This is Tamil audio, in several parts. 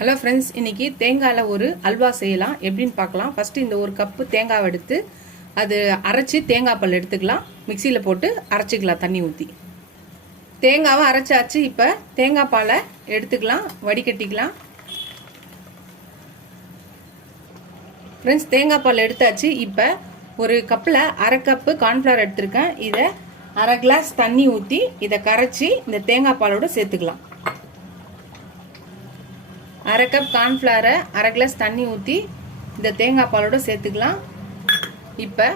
ஹலோ ஃப்ரெண்ட்ஸ், இன்னைக்கு தேங்காயில் ஒரு அல்வா செய்யலாம். எப்படின்னு பார்க்கலாம். ஃபஸ்ட்டு இந்த ஒரு கப்பு தேங்காய் எடுத்து அது அரைச்சி தேங்காய் பால் எடுத்துக்கலாம். மிக்சியில் போட்டு அரைச்சிக்கலாம் தண்ணி ஊற்றி. தேங்காவை அரைச்சாச்சு. இப்போ தேங்காய் பாலை எடுத்துக்கலாம், வடிகட்டிக்கலாம். ஃப்ரெண்ட்ஸ், தேங்காய் பால் எடுத்தாச்சு. இப்போ ஒரு கப்பில் அரை கப்பு கார்ன்ஃப்ளவர் எடுத்திருக்கேன். இதை அரை கிளாஸ் தண்ணி ஊற்றி இதை கரைச்சி இந்த தேங்காய் பாலோடு சேர்த்துக்கலாம். அரை கப் கார்ன்ஃப்ளவரை அரை கிளாஸ் தண்ணி ஊற்றி இந்த தேங்காய் பாலோடு சேர்த்துக்கலாம். இப்போ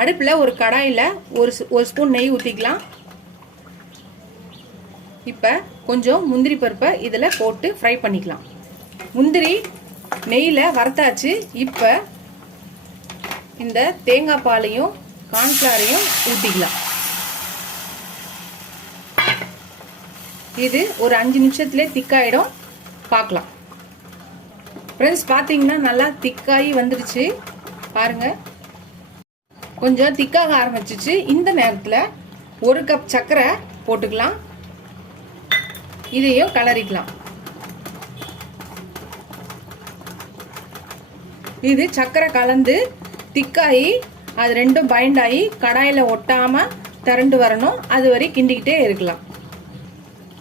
அடுப்பில் ஒரு கடாயில் ஒரு ஸ்பூன் நெய் ஊற்றிக்கலாம். இப்போ கொஞ்சம் முந்திரி பருப்பை இதில் போட்டு ஃப்ரை பண்ணிக்கலாம். முந்திரி நெய்யில் வறுத்தாச்சு. இப்போ இந்த தேங்காய் பாலையும் கார்ன்ஃப்ளவரையும் ஊற்றிக்கலாம். இது ஒரு 5 நிமிஷத்துலேயே திக்காயிடும். பார்க்கலாம். ஃப்ரெண்ட்ஸ், பார்த்தீங்கன்னா நல்லா திக்காகி வந்துடுச்சு. பாருங்க, கொஞ்சம் திக்காக ஆரம்பிச்சிச்சு. இந்த நேரத்தில் ஒரு கப் சர்க்கரை போட்டுக்கலாம். இதையும் கலரிக்கலாம். இது சர்க்கரை கலந்து திக்காகி அது ரெண்டும் பைண்ட் ஆகி கடாயில் ஒட்டாமல் திரண்டு வரணும். அது வரை கிண்டிக்கிட்டே இருக்கலாம்.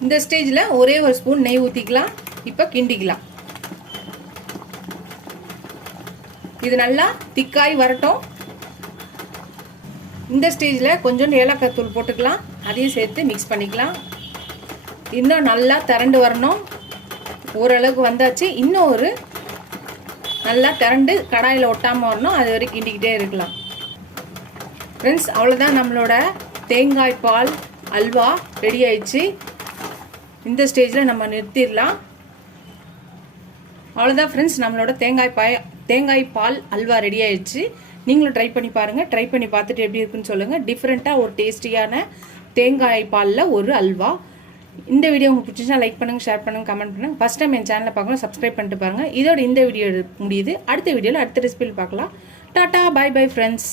இந்த ஸ்டேஜில் ஒரே ஒரு ஸ்பூன் நெய் ஊற்றிக்கலாம். இப்போ கிண்டிக்கலாம். இது நல்லா திக்காய் வரட்டும். இந்த ஸ்டேஜில் கொஞ்சம் ஏலக்காய் தூள் போட்டுக்கலாம். அதையும் சேர்த்து மிக்ஸ் பண்ணிக்கலாம். இன்னும் நல்லா திரண்டு வரணும். ஓரளவுக்கு வந்தாச்சு. இன்னும் ஒரு நல்லா திரண்டு கடாயில் ஒட்டாமல் வரணும். அது வரைக்கும் கிண்டிக்கிட்டே இருக்கலாம். ஃப்ரெண்ட்ஸ், அவ்வளோதான், நம்மளோட தேங்காய் பால் அல்வா ரெடி ஆயிடுச்சு. இந்த ஸ்டேஜில் நம்ம நிறுத்திடலாம். அவ்வளோதான் ஃப்ரெண்ட்ஸ், நம்மளோட தேங்காய் பால் அல்வா ரெடி ஆயிடுச்சு. நீங்களும் ட்ரை பண்ணி பாருங்கள். ட்ரை பண்ணி பார்த்துட்டு எப்படி இருக்குன்னு சொல்லுங்கள். டிஃப்ரெண்ட்டாக ஒரு டேஸ்டியான தேங்காய் பாலில் ஒரு அல்வா. இந்த வீடியோ உங்களுக்கு பிடிச்சிச்சுன்னா லைக் பண்ணுங்கள், ஷேர் பண்ணுங்கள், கமெண்ட் பண்ணுங்கள். ஃபஸ்ட் டைம் என் சேனலை பார்க்கணும், சப்ஸ்கிரைப் பண்ணிட்டு பாருங்கள். இதோட இந்த வீடியோ முடியுது. அடுத்த வீடியோவில் அடுத்த ரெசிபியில் பார்க்கலாம். டாட்டா, பை பை ஃப்ரெண்ட்ஸ்.